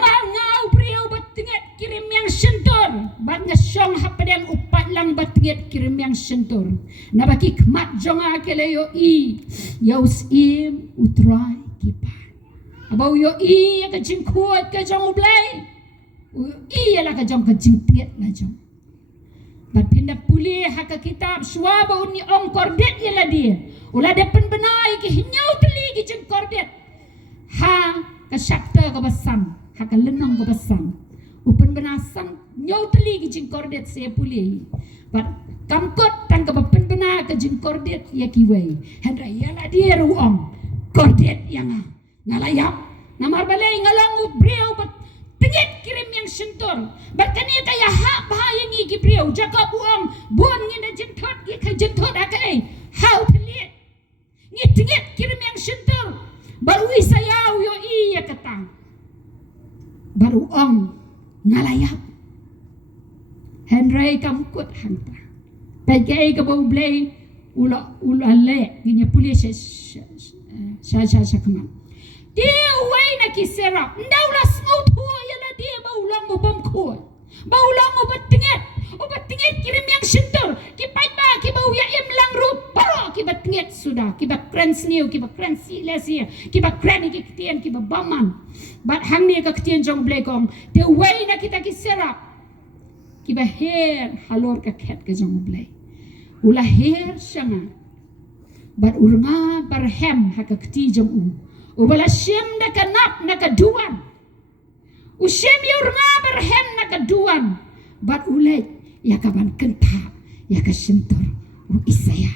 ngau priau batinget kirim yang sentur. Bat ngasong hapadang upat lang batinget kirim yang sentur. Nabaki kmat jonga kele yo i. Yaus im utrai kipan. Abau yo i ka jingkuat ka jong ublay. I ala ka jong ka jingtiet la jong. Bat pindah pulih haka kitab suaba uni ong kordet yala dia. Ula depan benai ki hinyau teli ki jeng kordet. Ha ka syakta ka basam. Ha ka lenong ka basam. Upan benasam nyau teli ki jeng kordet saya pulih. Bat kamkot tang ka bapan bena ka jeng kordet ya kiwai. Hendra yala dia ruong kordet yang ngalayap. Namar balai ngalang ubriau bat tingit kirim yang sentur. Berkani kaya hak bahaya ngi kipriau. Jaga buang. Buang ngi na jentot. Ngi ka jentot akai. How telit. Ngi tingit kirim yang sentur. Baru isayau yo iya kata. Baru ong ngalayap. Henry kamkut hanta. Pagai ka bau blay. Ula le. Ginya pulih saya keman. Dia uway na kiserap. Ndaulah semut huwa yala dia baulang mo bamkuat. Baulang mo batingit. O batingit kirim yang sentur. Kipai ba kibau ya im lang rup. Paro kibatingit sudah. Kiba krens niu. Kiba krens silesia. Kiba kreni kiktian. Kiba baman. Bat hang ni kaktian jong blekong. Dia uway na kita kiserap. Kiba her halor kaket ke jong blek. Ulah her syanga. Bat urunga barhem hakakti jong u. Ubala shem na kanap na kaduan. Ushem yor nga berhem na kaduan. Bat ulet ya kaban kenta ya kasentor u isaya.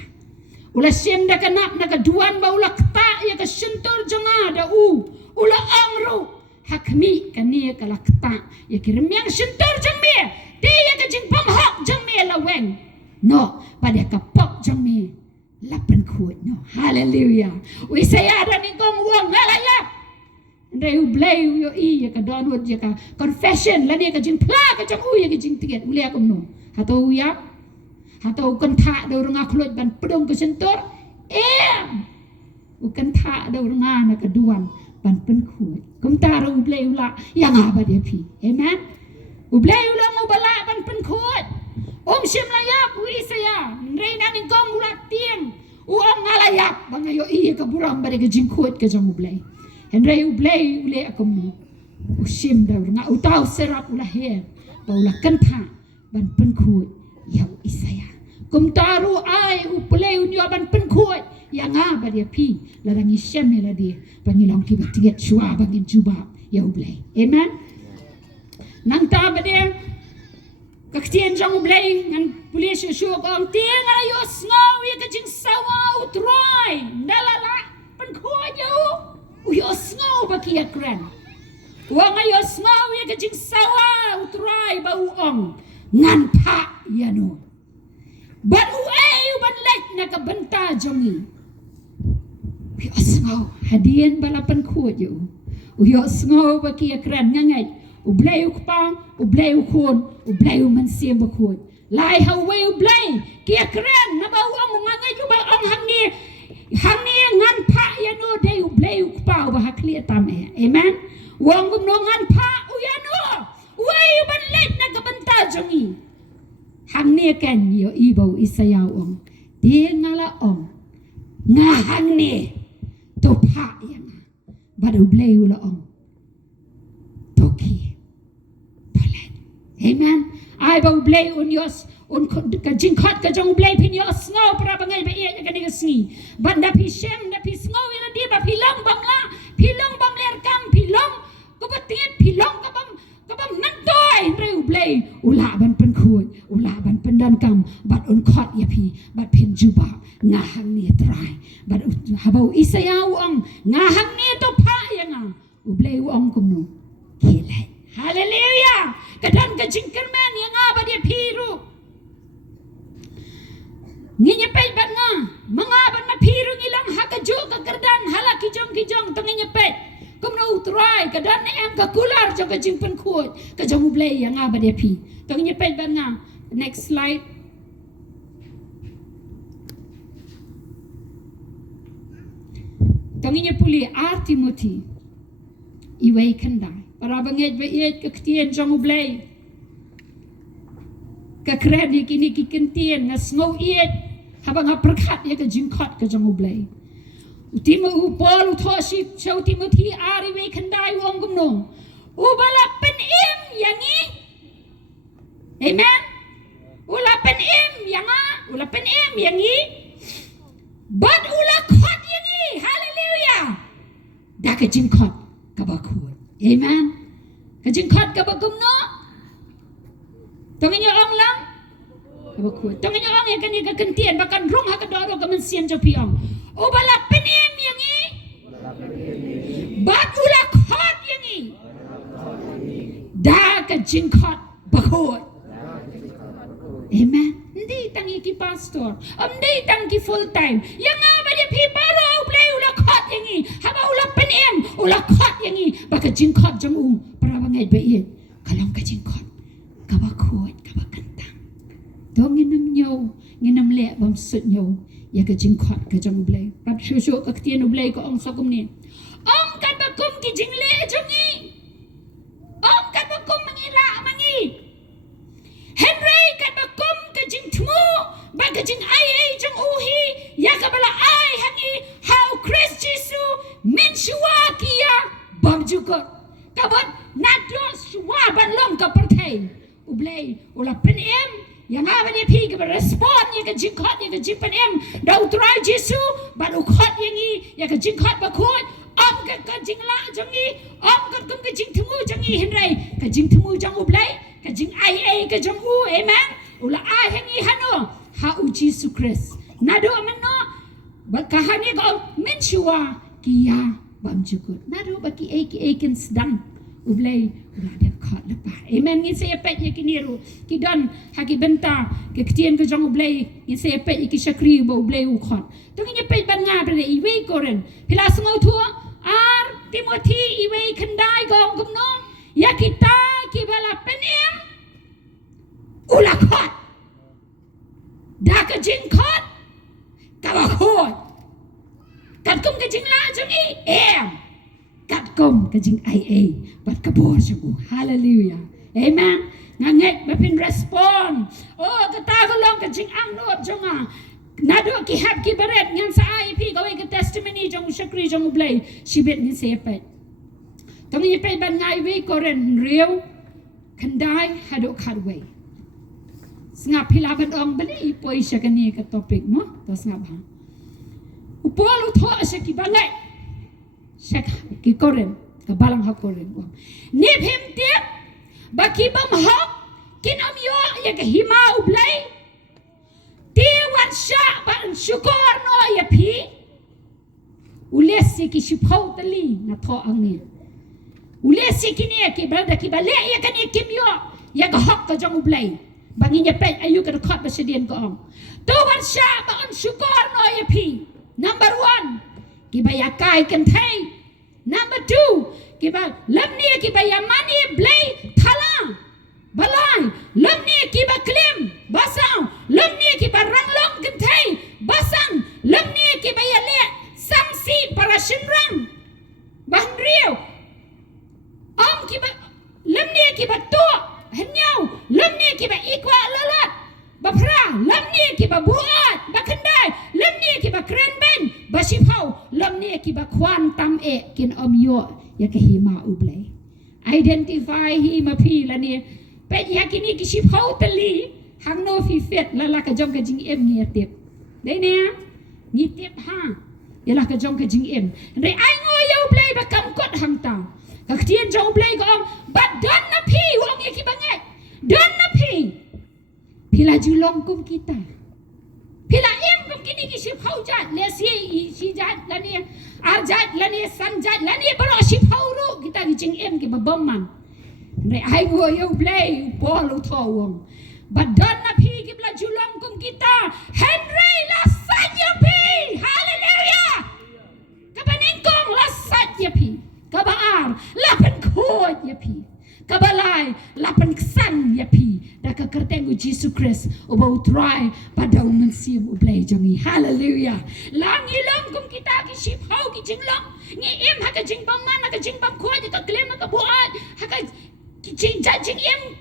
Ula shem na kanap na kaduan ba ula kta ya kasentor jonga da u. Ula angru hakmi kani kala kta ya kirim yang sentor jangme. Dia ya kajing pamhak jangme laweng. No pada kapok jangme. Lapan kuat no. Hallelujah. We say ada ni kong wong ngalayap. Ndai ublay yo i ya ka donward ya ka confession la ni ka jing pla ka jang u ya ka jing tiget uli akom no. Hato ya. Hato kan tha do runga khloit ban pedong ke sentor. Ukan tha do runga na ka duan ban pen kuat. Kum taru ublay ula yang apa dia pi. Amen. Ublay ula mo bala ban pen kuat. Om shem layap ui saya reina ning kong ulat tiang uang ngalayap bangayo iya ka buram bare ka jingkut ka jang ublay henry ublay ule akom no usim da nga utaw serap ulah her paula kanta ban penkut ya ui saya kum taru ai uplay unyo ban penkut ya nga ba dia pi larangi shem la dia pangilong ki batiget shwa bangin jubab ya ublay amen nang ta ba dia kaktian jang ublay ngan pulis syuk ang tiang ala yos ngaw ya kajing sawa utray dalala penkuaja yos ngaw baki akran wang yos ngaw ya kajing sawa utray bau ong ngan pa yano ban uay ban lek na kabenta jongi yos ngaw hadian balapan kuaja yos ngaw baki akran ngangay ublay ukpang, ublay ukon, ublay umansim bakod. Lai haway ublay, kaya kren, nabawang umangay yung ang hangni ngan pa yano day ublay ukpa bahakli atame. Amen? Wang gumno ngan pa uyano, way ubanlit na kabanta jongi. Hangni ken yo ibaw isayaw ong, di ngala ong, nga hangni, to pa yana, bad ublay ula ong, toki. Amen. Ay ba ublay unyos kajingkot kajong ublay pinyos ngaw para bangay ba iya kaniga sngi. Banda pisem da pisngaw ila di ba pilong bangler kam pilong kubatit pilong kabam nantoy re ublay ulaban penkut ulaban pendan kam bat unkot ya pi bat penjuba ngahang ni try bat habaw isayaw ang ngahang ni to pa ya nga ublay uang kumno kilay. Hallelujah. Kadang kajingkerman yang apa dia piru. Nginyepet bat nga. Mangaban na piru ngilang hakajo kakerdan hala kijong tanginyepet. Kumno utray kadang na em kakular jo kajingpen kuot. Kajong ublay yang apa dia pi. Tanginyepet bat nga. Next slide. Tanginya puli Timothy. Iway kandai. para bangit bait ka ktien jong ublay ka kren ni kini ki kentien nga sngo iet habang perkat ya ka jingkot ka jong ublay utimo upol uthoshi chau timothy ari we khandai wong gumno ubala pen im yangi amen ula pen im yanga ula pen im yangi but ula khot yangi hallelujah da ka jingkot ka ba khot amen ka jingkot ka ba gumno tongin yo ong lang ka ba khot tongin yo ong ya kani ka kentien bakan rung ha ka do ka man sien jo piong ubala pen im yangi but ula khot yangi da ka jingkot ba khot amen hindi tangi ki pastor hindi tangi full time yang apa dia pi baro play ula khot yangi haba ula penem ula khot yangi baka jingkot jong u para bangai bait kalong ka jingkot ka ba khot ka ba kantang dong nginam nyo nginam le bam sut nyo ya ka jingkot ka jong blay pat shu ka tien blay ko ong sakum ni ong kan ba kum ki jingle jongi ong kan ba kum mangila mangi Henry kan ba kum ka jing tmu ba ka jing ai jong uhi ya ka bala ai hangi how Christ Jesu min shua kia bam juko kabot nadros shua ban long ka pertai ublay ula pen em yang apa dia pi ka respond ya ka jing khot ya ka jing pen em da utrai Jesu ba u khot yangi ya ka jing khot ba khot om ka jing la jongi om ka kum ka jing tmu jongi Henry ka jing tmu jong ublay ka jing ai ka jong u amen ula ai hangi hano ha u Jesus Christ nado amno ba kahani ko men shua kia bam jukut nado ba ki ai ken sedang ublay ula dia khat lepa amen ni saya pet ya kiniru ki don ha ki benta ke ktien ka jong ublay ni saya pet ki shakri ba ublay u khat to ni pet ban nga pre iwe koren pila sngo thua ar Timothy iwe khandai gong gumno ya kita ki bala penem ula khot da ka jing khot ka ba khot kat kum ka jing la jong i em kat kum ka jing ai bat ka bor jong hallelujah amen nganget ba pin respond oh ka ta ka long ka jing ang no jong a nado ki hab ki baret ngan sa ai pi ka we ka testimony jong shakri jong blay shibet ni se pet tong ni pe ban ngai we koren riu khandai hado khatway Sengap hilabat orang beli poi syakani ke topik mo to sengap ha upol utho syaki bangai syak ki koren ke balang ha koren ni phim tiap baki bam hok kin am yo ya ke hima ublai ti wan sha ban syukur no ya pi ules ki shipau tali na tho angni ules ki ni ki brada ki bale ya kan kim yo ya ke hok ke jong ublai bangi nyepet ayu ke dekat bersedia ke ong tuan syah bang syukur no ya pi number 1 ki baya kai kan thai number 2 ki ba lam ni ki baya mani blai thala balai lam ni ki ba klim basang lam ni ki ba ranglong kan thai basang lam ni ki baya le samsi para shinrang ban riu om ki ba lam ni ki ba tu henyau lam ni ki ba ikwa lalat ba phra lam ni ki ba buat ba khandai lam ni ki ba kren ben ba shipau lam ni ki ba kwan tam e kin om yo ya ke hima ublay identify hi ma phi la ni pe ya ki ni ki shipau tali hang no fi fet la la ka jong ka jing em ni tep dei ne ni tep ha ya la ka jong ka jing em re ai ngo yo ublay ba kam kot hang ta ka ktien jong ublay ko om but don na phi wong ya ki bangai don na phi pila julong kum kita pila em kum kini ki shipau jat le si jat la ni ar jat la ni san jat la ni baro shipau ru kita ki jing em ki ba bom man re ai ngo yo ublay pol u tho wong but don na phi ki bla julong kum kita Henry la sat ya phi hallelujah ka banin kong la sat ya phi ka ba ar la pen khot ya phi ka balai la pen san ya phi da ka kertengu Jesus Christ oba utrai pada uman sim ublay jongi hallelujah lang ilang kum kita ki ship hau ki jinglong ni im ha ka jingbam man ka jingbam khot ka klem ka buat ha jing em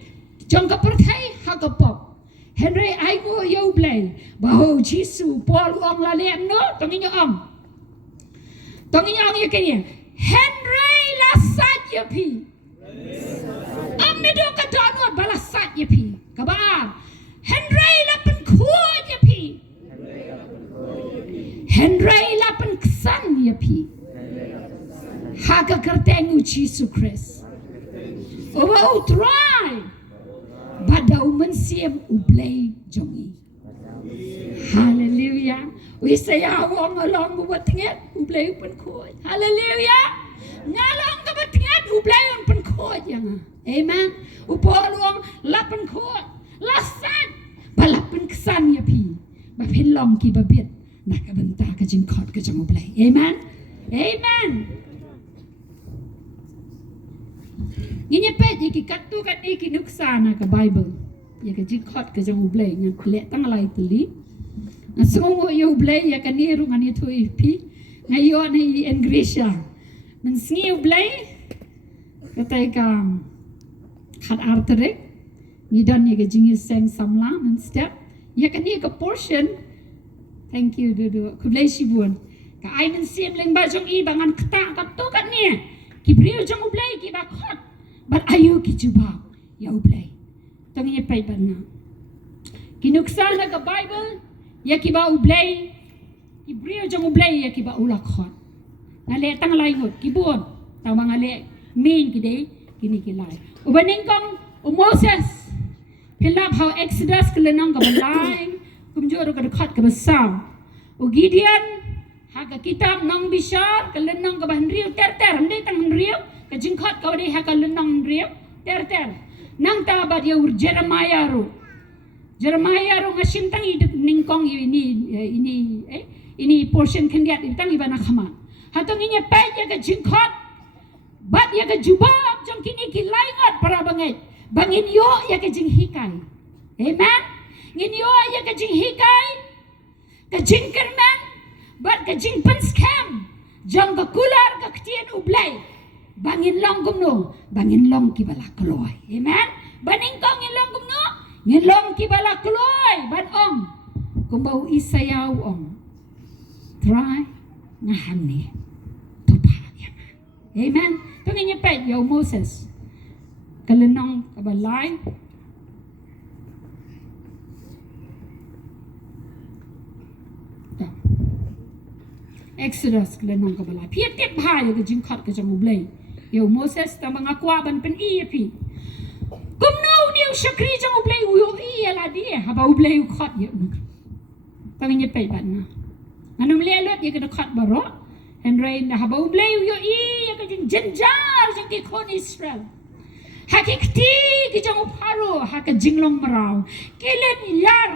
jong ka perthai ha ka pop Henry ai ngo yo blay baho Jisu Paul ong la lem no tong inyo ong ye kenya Henry la sat ye pi am me do ka don bala sat ye pi ka ba Henry la pen khu ye pi Henry la pen ksan ye pi ha ka kertengu Jisu Christ oh try Badau mensiam ublay jongi. Hallelujah. We say awong along buatingat ublay pun kod. Hallelujah. Ngalong ka batingat ublay pun kod yang. Amen. Upolong lapan kod. Lasan balapan kesan ya pi. Bapin long ki babit nak benta ka jing kod ka jang ublay. Amen. Amen. Nginyepet iki katu kat iki nuksana ka Bible. Ya ka jikot ka jang ublay ngan plek tang lai teli. Nasongo yo ublay ya ka niru ngan itu ipi. Ngayon ay Engrisha. Men singi ublay katay ka khat arterek. Ngidan ya ka jingi seng samla men step. Ya ka ni ka portion. Thank you dudu. Kublay sibun. Ka ay men sim leng ba jong i bangan kata katu kat ni. Kibriyo jang ublay ki ba khot. But ayo kijuba ya ublay. Tong ye pay bana. Kinuksan na ka Bible ya kiba ublay. Kibriyo jang ublay ya kiba ulakhon. Ngale tang laingot kibon. Tang mga le main kide kini kilay. Ubaning kong Moses. Pilap how Exodus kelenang ka balay. Kumjoro ka dekat ka basam. O Gideon haga kitab nang bishar kelenang ka bahnriyo ter ndai tang hnriyo. Kajingkot kau deh hakal lenang riap ter nang tabad ya Jeremiah ro ngasim tang hidup ningkong ini portion kendiat tang ibana khama hatong inya pet ya kajingkot bat ya kajubab jong kini kilaingat para bangin yo ya kajing hikai amen ngin yo ya kajing hikai kajing kerman bat kajing penskam jong kakular kaktian ublay Bangin long gumno, bangin long kibala kloy. Amen. Baning kong ngilong gumno, ngilong kibala kloy. Ban ong, kumbau isayaw ong. Try ngahan ni. Tupa yaman. Amen. Tungin niya pet yaw Moses. Kalenong kabalay. Exodus kalenong kabalay. Pietip hai ka jingkot ka jang ublay. Yo Moses ta mga kwaban pen ipi. Kumno niyo syakri jang ublay uyo iya la dia haba ublay ukot ya. Tangin niya pay ban na. Anong lelot ya kada kot baro. Henry na haba ublay uyo iya ka jing jenjar jang ki kon Israel. Hakikti ki jang uparo haka jinglong maraw. Kilen yar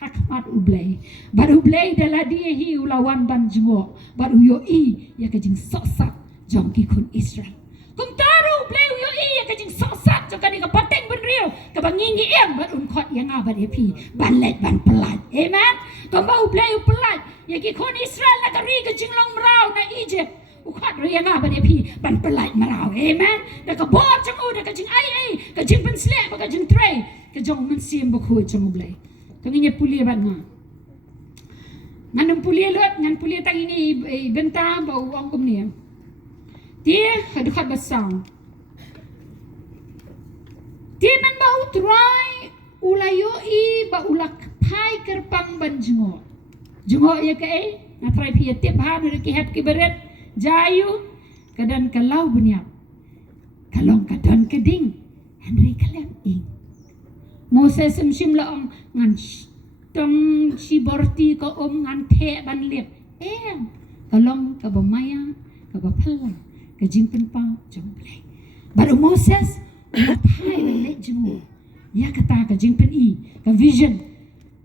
hakmat ublay. Bar ublay dala dia hi ulawan ban jmo. Bar uyo i ya ka jing soksak jong ki kun Israel. Kung taro ublay uyo i ya ka jing soksak jong ka ni ka pateng ben riyo. Ka bangingi em bar unkot yang abad epi. Ban let ban pelat. Amen. Kung ba ublay upelat ya ki kun Israel na ka ri ka jinglong maraw na Egypt. Ukhat riya nga ba pi ban pelat maraw. Amen. Da ka bot jong u da ka jing ai ka jing pen slap ka jing tray ka jong men sim bakhu jong ublay. Kanginya pulia ban nga. Nganong pulia lot ngan pulia tang ini benta ba uang kum niya. Dia hadukat basang. Dia man ba utray ulayo i ba ulak pai kerpang ban jengo. Jengo ya ke na try pia tip ha no ki hap ki beret jayu kadan kalau bunyap. Kalong kadan keding. Henry kalem ing. Moses sim laong ngan tong si borti ko ngan the ban lep. Kalong ka bamaya ka bapala. Kajing pa jong play. Baru Moses upai le jemu. Ya kata kajing pen i ka vision.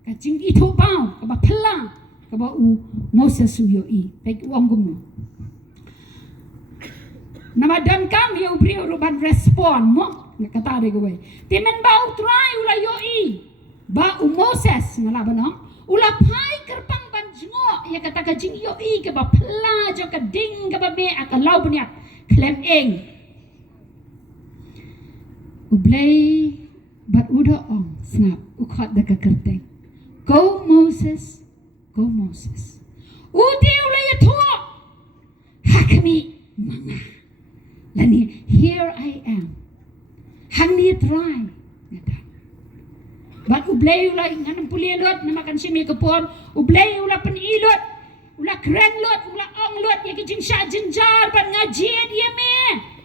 Kajing itu bau ka ba pala ka ba u Moses uyo i. Pek uang gumo. Nama dan kami ya ubri uruban respon mo. Kata de gowe. Timen bau try ula yo i. Ba u Moses ngalaban no. Ula pai kerpang banjngo ya kata kajing yo i ka ba pala jo ka ding ka ba me aka lau punya klem eng Ublay bat udah ong snap ukhat da kakerteng. Go Moses, go Moses. Uti ulay ato hakmi mga. Lani here I am. Hang ni try. Bat ublay ulay nganang pulilot na makan simi kapon. Ublay ula panilot. Ula krenlot, ula onglot ya kijing sya jinjar ban ngaji dia me.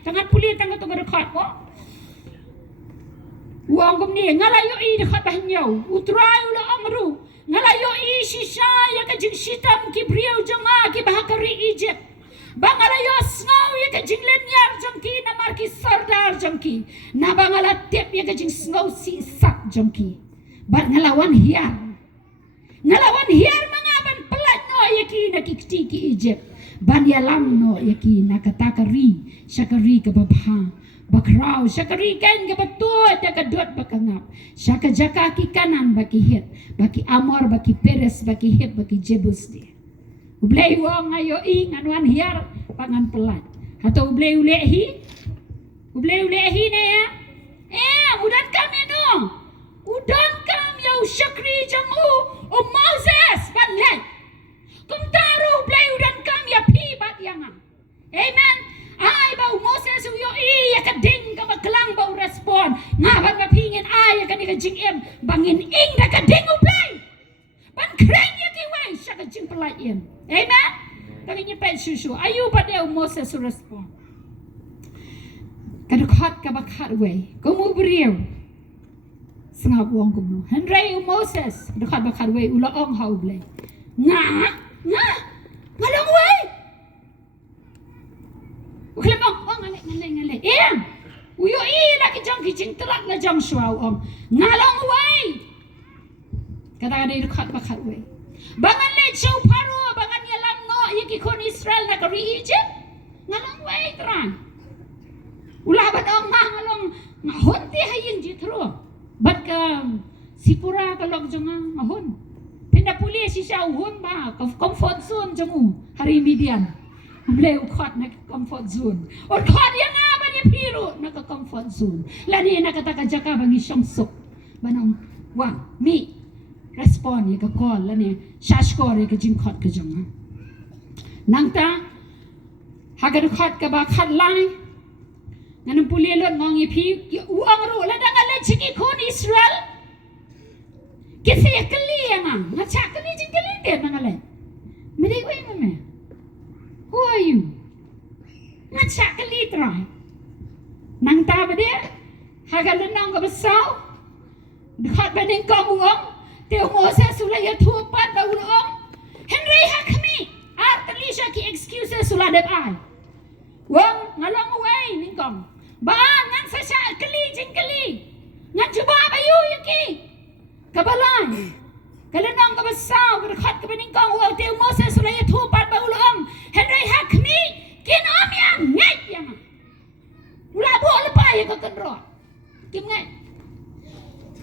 Tangan pulit tangan tong record ko. Uang gum ni ngalayo I dekat bahnyo. Utray ula ongru. Ngalayo I shisha ya kijing sitam ki briau jonga ki bahakari Egypt. Bangalayo sngaw ya kijing lenyar jongki na marki sardar jongki. Na bangala tip ya kijing sngaw sisak jongki. Bat ngalawan hiar. Ngalawan hiar mga ban pelat no yaki nakikti ki Egypt. Ban yalam no yaki nakatakari syakari ke babha. Bakraw syakari kan ke betul da kadot bakangap. Syaka jaka ki kanan baki hit. Baki Amor, baki Peres, baki hit, baki Jebus dia. Ublay wong ayo I nganuan hiar pangan pelat. Atau ublay ulehi? Ublay ulehi ne ya? Udan kami no. Udan kam ya syakri jamu o Moses banlay. Kum taru ublay udan kam ya pi bat yang. Amen. Ay bau Moses uyo I ya kading ka baklang bau respon. Ngaban mapingin ay ya kanika jingem bangin ing da kading ublay. Ban kreng ya kiway siya kajing pelayan. Amen. Kami nyepet susu. Ayu pada Moses respon. Kadukhat ka bakhat way. Kumu beriu. Sengap wong kumu. Henry Moses. Kadukhat bakhat way ulaong haublay. Ngalong way. Uklemong. Ngalay. Uyo I laki jang kijing telat na jang suaw. Ngalong way. Kata-kata kadukhat bakhat way. Bangan le chow paro. Bangan yalam no. Yaki kon Israel na kari Egypt. Ngalong way terang. Ulabat ang ngalong ngahon ti hayin jitro. Bat ka sipura kalog jong ngahon. Pinapuli si siya uhon ba comfort zone jong hari Midian. Ublay ukhat na comfort zone. Or khat yang nga ba ni piro naka comfort zone. Lani nakataka jaka bangi siyang sok. Banong wang mi respond ya ka call lani shashkor ya ka jingkhat ka jong. Nangta hagar khat ka ba khat lai. Nganong pulilon ngong ipi uang ro la dangalan chiki kon Israel kisi kali nga ngacha kali jing kali de nangalan mede ko me who are you ngacha kali try nang ta ba de hagalan nong ka basaw dikhat ba ning kom uang te Moses ula ya thupat ba uang Henry hakmi artalisha ki excuses ula de ai wang ngalong away ningkong ba ngan sa siya kali ngan juba ba yu yaki kabalay kalanong kabasaw kadakhat ka ba ningkong wang te Moses ula ya thupat ba ulong Henry hakmi kinamyang ngay yang ula bo lapay ka kadro kim ngay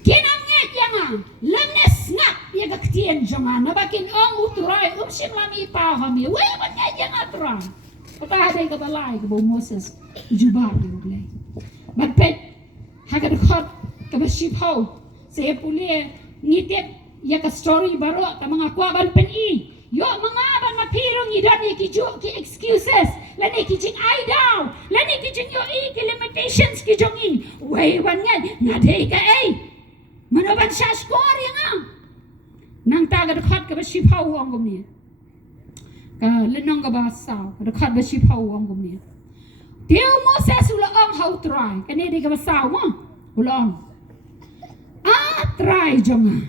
kinam ngay yang lamnes nga ya kaktien jonga nabakin ong utray sim lami pa kami way man ngay yang atray Patahaday ka balay ka ba Moses juba ka ublay. Magpet hagadukot ka ba shiphaw sa puli ngitit ya ka story baro ta mga kwaban pen I yo mga ban mapirong idan ki excuses lani ki jing I daw lani ki jing yo I ki limitations ki jong I way wan nga naday ka manoban siya score yang nang tagadukot ka ba shiphaw ang gumni ka lenong ka basaw kadakhat ba si pau ang gumni Teo Moses ulaong how try kanidi ka basaw mo ulaong try jonga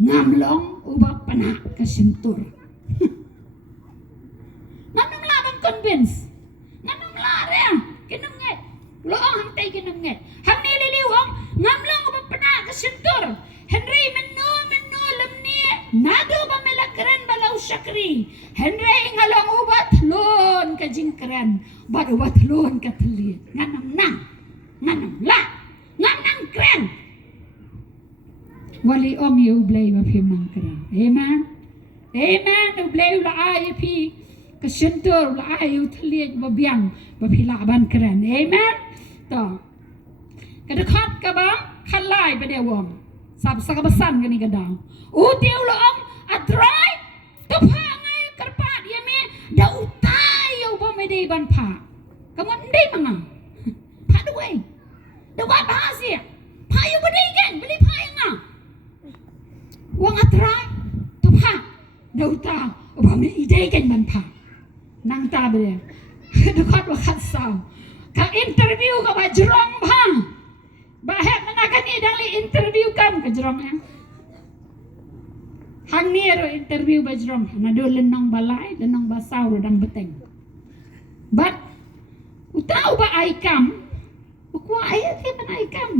ngamlong ubak pana ka sintur nganong labang convince nganong lare kinunget ulaong hantay kinunget hamni liliwang ngamlong ubak pana ka sintur Henry menno lamni nado ba melakren balaw syakri Henry ngalong ubat lon ka jingkren bad ubat lon ka tli nganam la nganang kren wali om yu blay ma phimang kren amen ublay la ay pi ka shentor la ay yu tli ba biang ba philaban kren amen to atrai pada wong. Sab sakabasan gani kadang. Utiu lo om atrai tupa ngai kerpa dia me da utai yo ba me dei ban pa. Kamu ndai manga. Pa duwe. Da wat bahasa. Pa yo ba dei gen beli pa yang nga. Wong atrai tupa da uta ba me idei gen ban pa. Nang ta be. Dekat wakat sao. Ka interview ka ba jerong ba. Bahaya menakan ni dang li interview kam ke jerong ya. Hang ni ro interview ba jerong. Na do lenong balai, lenong basau ro dang beteng. But utau ba ai kam. Ukwa ai ti ban ai kam.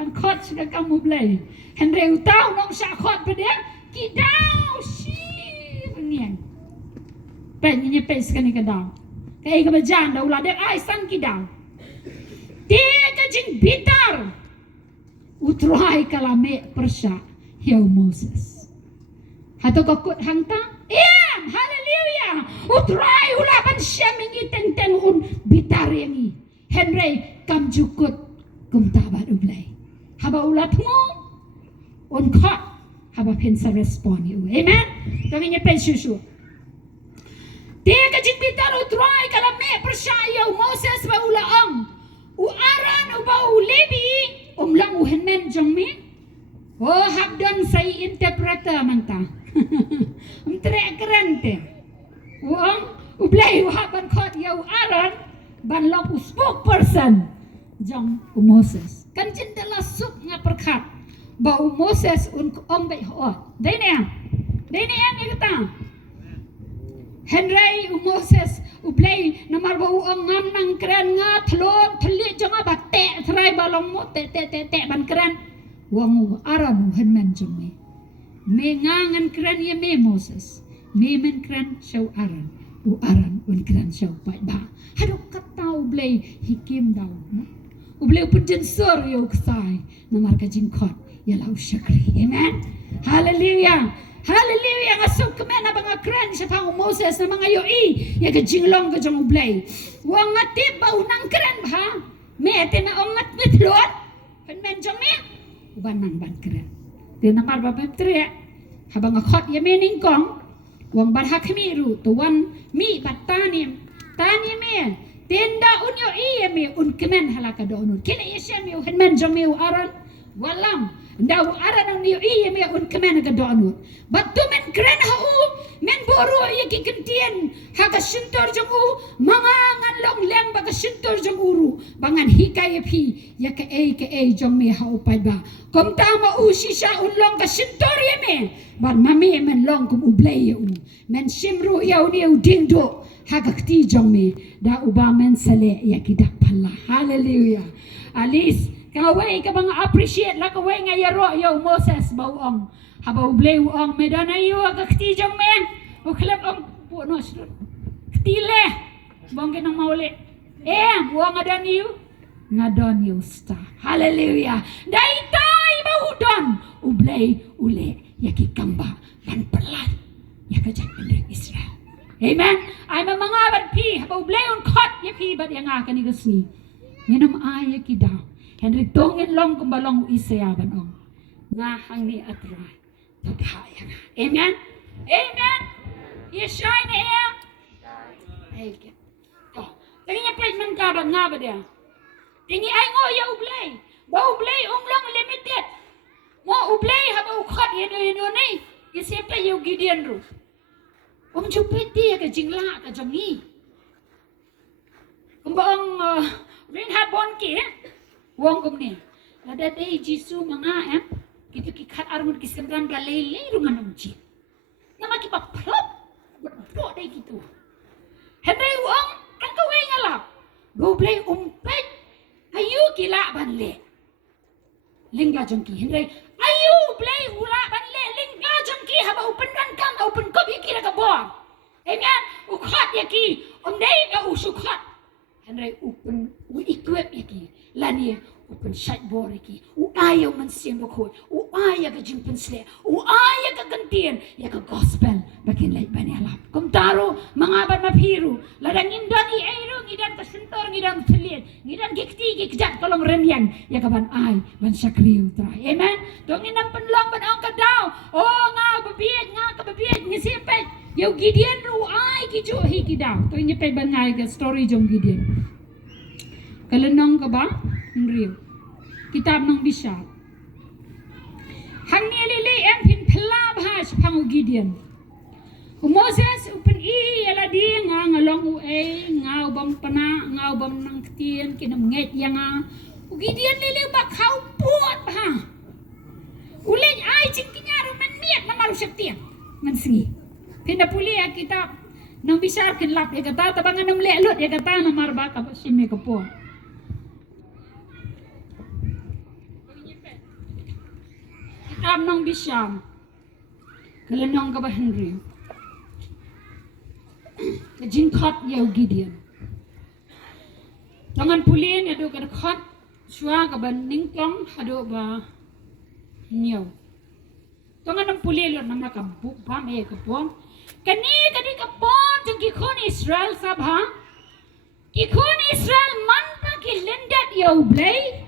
Pan khot sudah kamu blai. Henry utau nong sya khot ba dia. Kidau shi nian. Pen ni pes kan ni kadau. Kai ka ba jan da ulah dek ai san kidau. Dia kajing bitar. Utrai kalame persya hiau Moses. Hato kakut hangta. Hallelujah. Utrai ulapan siya mingi teng-teng un bitar yangi. Henry kam jukut kum tabat ublay. Haba ulat mo. Un kot. Haba pensa respon you. Amen. Kami niya pensusu. Dia kajing bitar utrai kalame persya hiau Moses ba ulaang. Uaran ubau lebi umlang uhenmen jongme habdan say interpreter manta umtrek kerente ublay haban khot ya uaran ban long spokesperson jong Moses kan jendela sup nga perkhat bau Moses un ombe ho dene ni kata Henry Moses ublay namar bau ngam nang keren nga thlon thli jonga batte thrai balong mo te ban keren wangu aran henmen jome me ngangan keren ye me Moses me men keren show aran un keren show ba hado katau ublay hikim daw ublay pujen sur yo ksai namar ka jingkot ya lau syakri amen hallelujah. Hallelujah, ngasuk kemen na mga kren sa pang Moses na mga yoi, ya ka jinglong ka jong ublay. Wang ngatip ba unang kren ba? Me ete na ongat mitlon, men jong me, uban nang ban kren. Di namar ba pemtre, habang akot ya mening kong, wang barhak miru, tuwan mi bat tanim me, tenda unyo iya me, un kemen halaka doonun. Kila isya me, men jong me aran, walam. Ndaw aran niyo iya me un kemen ga doonut. Battu men kren ha u men boru ya ki kentien ha ka sintor jong u mga nganlong leng ba ka sintor jong uru bangan hikay phi ya ka e jong me ha upay ba. Kom tama u sisa unlong ka sintor ya me ban mami men long kum ublay u men simru ya ni u dingdo ha ka kti jong me da uba men sale ya ki dak pala. Hallelujah. Alis kaway ka mga appreciate la kaway nga yaro yo Moses bauong habaw blay uong medana yo agakti jong me o klep ang puno sud ktile bangke nang mauli uong nga don yo sta. Hallelujah. Daitay baudon ublay ule yaki kamba ban pelat yakajak pendek Israel. Amen. Ay mga pi habaw blay un kot yapi bad yang akan igasi nginam ay yaki daw Henry tongin long kumbalong isayaban ong nga hangni atray taghaya nga. Amen. Amen. Yeshay na iya. Okay. Tingin niya pwede man ka ba nga ba dia? Tingin ay ngo ya ublay. Ba ublay long limited. Mo ublay haba ukhat yun ni. Isipa yung Gideon ro. Chupiti ka jingla ka jongi. Kumbaong Reinhard Bonnke wong kumni ada dei Jisu mga gitu kikat armun kisemran galele rungan umji nama kipa plop plop dei gitu henry wong ang kaway ngalap go play umpet ayu kila banle lingga jongki henry ayu play ula banle lingga jongki haba open ran kam open kopi kira ka bon amen ukhat yaki dei ka usukhat henry open we equip yaki lani open shut bor yaki ayaw man siyang bakhoy aya ka jing pensle aya ka gantian ya ka gospel bakin lai bani alam kum taro mangaban mapiru ladang indan I airo ngidan ka sentor ngidan telian ngidan gikti gikjat kolong renyang ya ka ban ai ban sakriu tra amen dong inam penlong ban ang ka daw oh nga babiet ngisipet yo Gideon ru ai ki jo hi ki daw to inye pe ban ngai ka story jong Gideon kalenong ka ba nriu kitab nang Bishar hang ni lili em pin phlab ha phangu Gideon Moses upen ala di ngalong u ngau bam pana ngau bam nang tien kinam nget yanga Gideon lili ba khau puat ha ulej ai cing kinyaru man miat na maru septiang man singi pinapuli kitab nang Bishar kinlap ya kata tabangan nam lelut ya kata na marba ka sime ka po kitab nang Bishar kalenong ka ba Henry jingkhat ya Gideon tangan pulin ado ka khat shwa ka ban ningklong ado ba niyaw tangan ng pulin lo nang nakabuk ba may ka po kani ka po jung kikon Israel sabha kikon Israel man pa kilendat ya ublay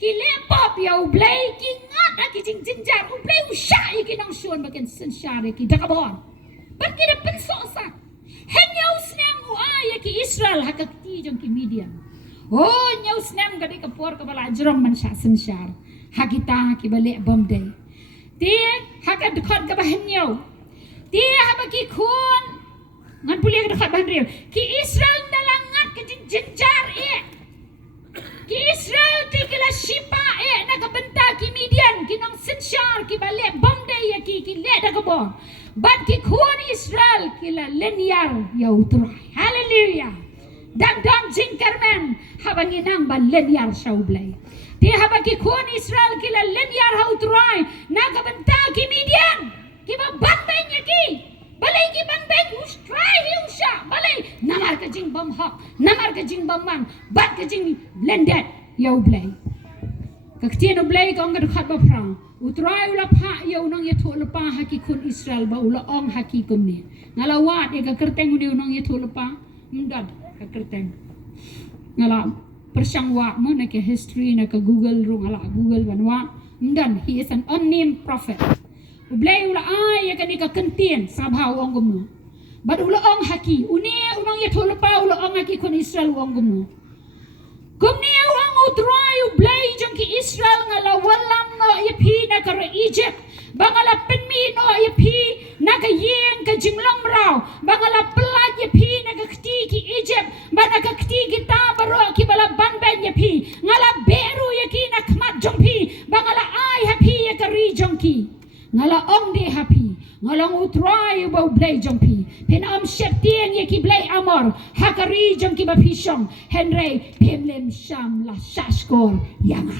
kilepop ya ublay kingat ki jinjar ublay usha ikinang suon bakin sensyare ki dakabon ba't kita pensosa henyaw snang uaya ki Israel hakakti jong ki Midian oh nyaw snang gadi kapor kabala jrong man sya sensyar hakita ki balik bomday ti hakat dekat ka henyaw ti habaki kun ngan puli ka dekat bahan ki Israel nalangat ki jinjar ki Israel ti kila shipa nakabenta ki Midian kinang sensyar ki balik bomday ya ki le dakabon but ki kun Israel kila lenyar ya utray hallelujah dang jingkarmen habanginang ban lenyar saublay ti habaki kun Israel kila lenyar ha utray nakabenta ki Midian ki babantay niya ki balay ki bantay ustray hiusha balay namar ka jing bamhak namar ka jing bamman bat ka jing lendet ya ublay kaktian ublay ka ang kadukhat ba prang utray ula pa ya unang yato lepa haki kun Israel ba ula ong haki kum ni ngalawat ya kakerteng uni unang yato lepa mendad kakerteng ngala persyangwa mo na ke history na ka Google ru ngala Google banwa mendad he is an unnamed prophet ublay ula ay ya kani ka kentien sabha ong gumo bad ula ong haki uni unang yato lepa ula ong haki kun Israel ong gumo kumniya ang utray ublay jong ki Israel ngala walam no yapi na ka Egypt bangala penmi no yapi na ka yeng ka jinglong raw bangala pelad yapi na ka kti ki Egypt bana ka kti kita baro ki bala banben yapi ngala beru yaki na kmat jong pi bangala ay hapi ya ka ri jong ki ngala ong de hapi ngalang utray ba ublay jong pi pinam septieng yaki blay amor hakari jong ki bapisyong Henry pemlem sham la shashkor yanga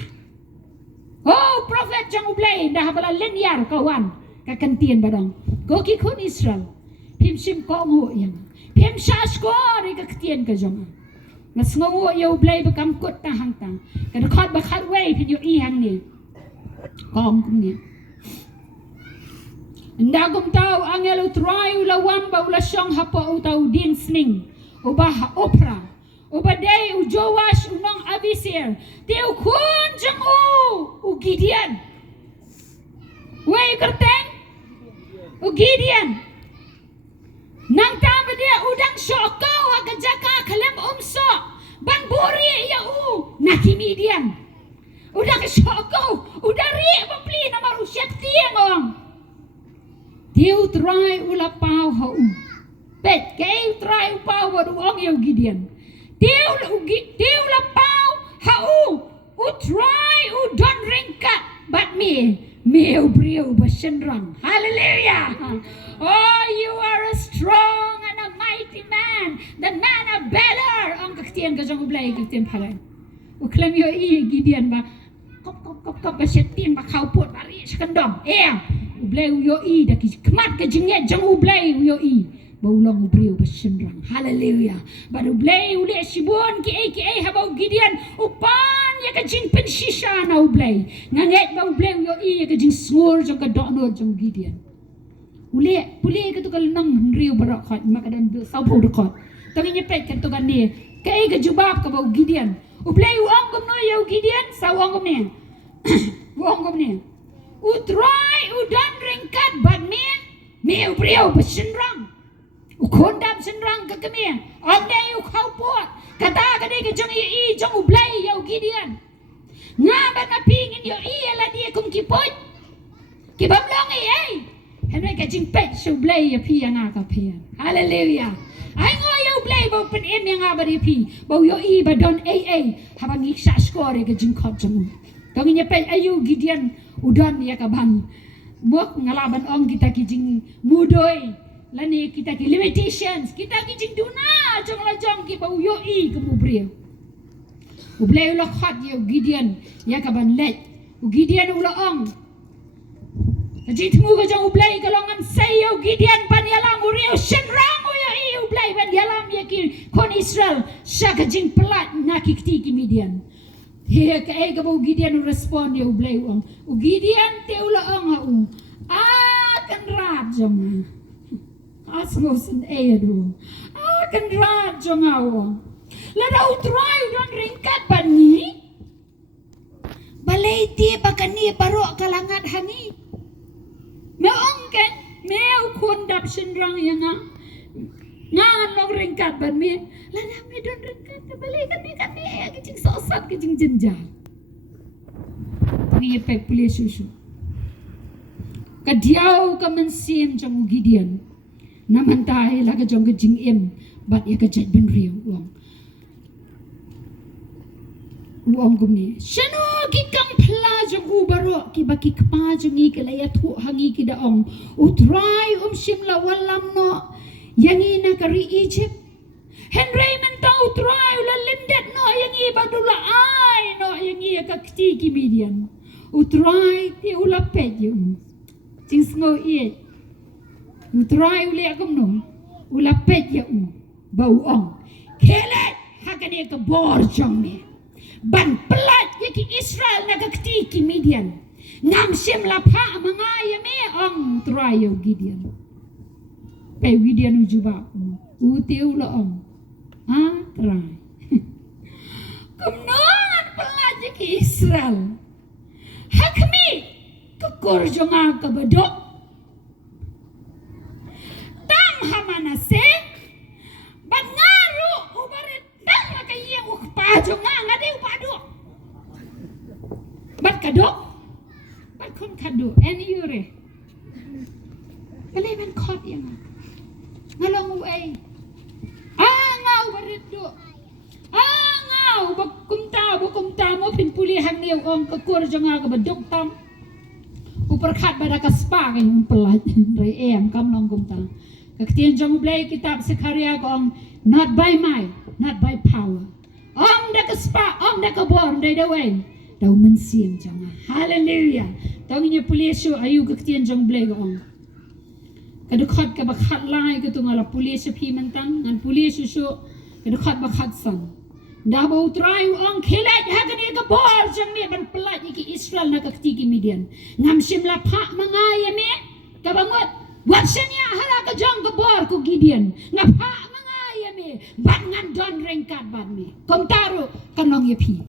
oh prophet jong ublay dah bala lenyar kawan kakentian badang go ki kun Israel pim sim ko ngo yang pim shashkor ikaktian ka jong mas ngo yo ublay bakam kut ta hang ta kad khat ba khat wei pin yo i hang ni kong kum ni ndagum tau angel utray ulawan ba ula syong hapo utau din sning ubah opra ubadai ujowash unang abisir tiu kun jang u Gideon wei kerteng u Gideon nang tabe dia udang syokau hakajaka kalem umso ban buri ya naki Midian udang syokau udari bapli na marusyat tiang Tiu try ula pau hau. Bet kau try pau wadu ong yo Gideon. Tiu la pau hau. U try u don ringkat but me u brio basenrang. Hallelujah. Oh, you are a strong and a mighty man, the man of valor. Ang kaktian ka jang ublay kaktian palay. U klem yo Gideon ba kop basetin ba kau pot bari sekendom. Ublay uyo da ki kmat ka jinget jang ublay uyo baulong ubriu basenrang hallelujah baru ublay ule sibon ki haba Gideon upan ya ka jing pen shisha na ublay nganget ba ublay yo I ka jing snor jong ka donor jong Gideon ule puli ka to kal nang riu barak khat makadan sa po dokot tangi nyepet kan to kan ni kai ka jubab ka ba Gideon ublay uang gum no yo Gideon sa uang gum ni uang gum ni utrai udan ringkat bad me ubriu besenrang ukondam senrang ka kami ande u khau pot kata ka ni ka jong I jong ublay yo Gideon nga ba na pingin yo I ala dia kum kipot kibam long ai henry ka jing pet so blay ya pi nga ka pi hallelujah ai ngo yo blay bo pen em nga ba ri pi bo yo I ba don ai habang ik sa score ka jing khot jong dong nya pet ayu Gideon udon ya ka bang mok ngalaban ong kita kijing mudoi lani kita ki limitations kita kijing duna jong la jong ki bo yo I kumubri ublay ulo khat yo Gideon ya ka ban let Gideon ulo ong Jitmu ka jang ublay kalongan sayo Gideon pan yalam uriyo senrang yo I ublay ban yalam yaki kon Israel siya ka jing pelat nakikti ki Midian hiya ka ay ka bo Gideon respond yo ublay ong Gideon te ulo ong kan rat jong asmos en edo kan rat jong awo lada utray udan ringkat ban ni balay ti bakani baro kalangat hani meong kan meu kun dap senrang yang ngan long ringkat ban me lada me don ringkat balay kan ni kicing sosat kicing jenjal ni pek puli susu kadiau ka mensim jong Gideon namantai laga jong jing em bat ya ka jet ben riu uang gumni shano ki kampla jong ubaro ki baki kpa jong I kelaya thu hangi ki daong utrai shimla walam no yangi na kari Egypt henry menta utrai la lindet no yangi badula ai no yangi ka kti ki Midian utrai ti ula pet yung jing sngo I utrai ule agum no ula pet ya bau ong kele hakane ka bor jong me ban pelat yaki Israel na kakti ki Midian ngam sim lapha mga yame ong trayo Gideon pe Gideon ujuba utiu la ong try kumnon pelat yaki Israel hakmi kukur jonga kabadok tam hamanase ban ngaru ubarit dang makaye ukpa jonga ngade upado bat kadok bat kon kado en yure kale ben khot yang ngalong uai ngau barit do ngau bakumta mo pin pulihan niyo ong kakur jonga kabadok tam uperkhat pada kaspa kan pelat rai em kam long kumta kaktian jong blay kitab Sekaria kong not by might not by power ong da kaspa ong da kabor dai dawai dau mensim jong hallelujah tong nya pulisu ayu kaktian jong blay kong kadukhat ka bakhat lai ka tungala pulisu phi mentang ngan pulisu su kadukhat bakhat sang Dabo try ang kilat hagani ka bor jang me ban pelat iki Israel na kakti ki Midian ngam simla pha mga yame kabangot wat senya hala ka jang ka bor ko Gideon nga pha mga yame ban ngan don rengkat ban me kom taro kanong yapi